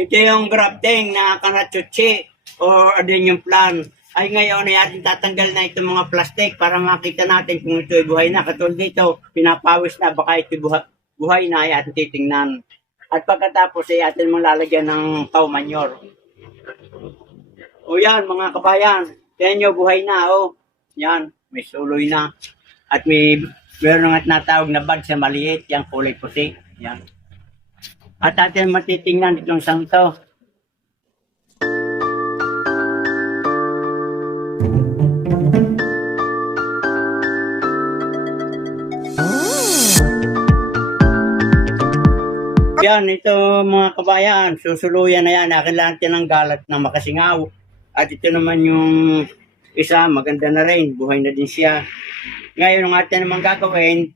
Ito yung grafting na kanatsuchi or adenium plant. Ay ngayon ay ating tatanggal na itong mga plastic para makita natin kung ito ay buhay na. Katulad dito, pinapawis na, baka ito buhay na ay ating titingnan. At pagkatapos ay ating malalagyan ng cow manure. O yan mga kabayan, kaya nyo buhay na o. Yan, may suloy na. At meron nga natawag na bag sa maliit, yung kulay puti. Yan. At atin matitingnan itong santo. Yan, ito mga kabayan, susuluyan na yan. Kailangan natin ng galat na makasingaw. At ito naman yung isa, maganda na rin. Buhay na din siya. Ngayon, ang atin naman gagawin,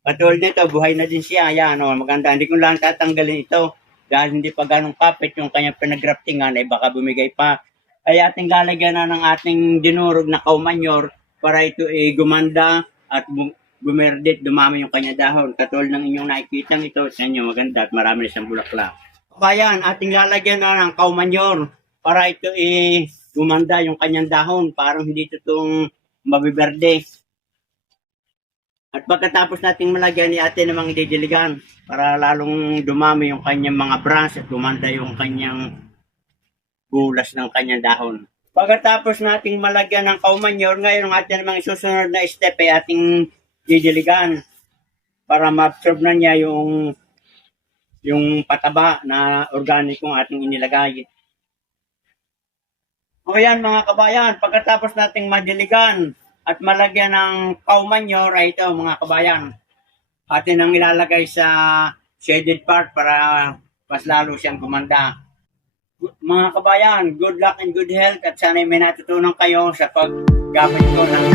katulad nito, buhay na din siya. Yan, maganda. Hindi ko lang tatanggalin ito. Dahil hindi pa ganong kapit yung kanyang pinag-graftingan, ay baka bumigay pa. Ay ating lalagyan na ng ating dinurog na cow manure para ito gumanda at bumerdit, dumami yung kanya dahon. Katulad ng inyong nakikita ito, sa inyo maganda at marami siyang bulaklak. Kabayan, ating lalagyan na ng cow manure para ito gumanda yung kanyang dahon, parang hindi ito itong mabiberde. At pagkatapos nating malagyan, atin namang ididiligan para lalong dumami yung kanyang mga branch at gumanda yung kanyang bulas ng kanyang dahon. Pagkatapos nating malagyan ng cow manure, ngayon ang atin namang isusunod na step ay ating didiligan para ma-absorb na niya yung pataba na organikong ating inilagay. O yan mga kabayan, pagkatapos nating madiligan at malagyan ng cow manure, ay ito mga kabayan, atin ang ilalagay sa shaded part para mas lalo siyang gumanda. Mga kabayan, good luck and good health at sana may natutunan kayo sa paggamit ko ng